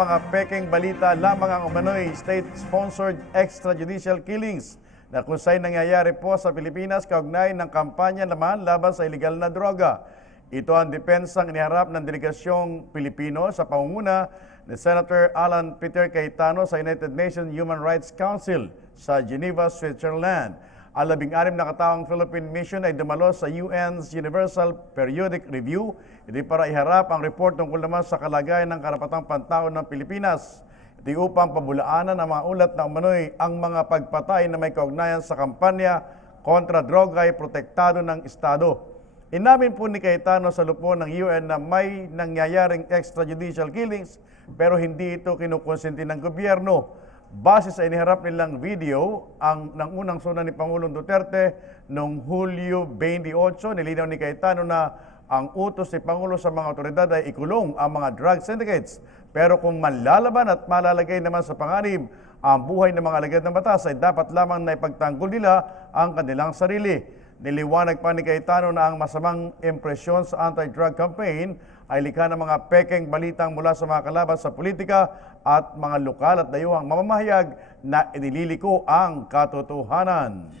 Mga pekeng balita lamang ang umano'y state-sponsored extrajudicial killings na kung sa'y nangyayari po sa Pilipinas kaugnay ng kampanya naman laban sa ilegal na droga. Ito ang depensang iniharap ng delegasyong Pilipino sa pangunguna ni Senator Alan Peter Cayetano sa United Nations Human Rights Council sa Geneva, Switzerland. Ang 16 na kataong Philippine Mission ay dumalo sa UN's Universal Periodic Review. Ito para iharap ang report tungkol naman sa kalagayan ng karapatang pantao ng Pilipinas. Ito upang pabulaanan ang mga ulat na umano'y ang mga pagpatay na may kaugnayan sa kampanya kontra droga ay protektado ng Estado. Inamin po ni Cayetano sa lupon ng UN na may nangyayaring extrajudicial killings pero hindi ito kinukonsenti ng gobyerno. Base sa iniharap nilang video ng unang suna ni Pangulong Duterte noong Hulyo 28, nilinaw ni Cayetano na ang utos ni Pangulo sa mga otoridad ay ikulong ang mga drug syndicates. Pero kung manlalaban at malalagay naman sa panganib ang buhay ng mga alagad ng batas ay dapat lamang na ipagtanggol nila ang kanilang sarili. Niliwanag pa ni Cayetano na ang masamang impresyon sa anti-drug campaign ay likha ng mga pekeng balitang mula sa mga kalaban sa politika at mga lokal at dayuhang mamamahayag na inililiko ang katotohanan.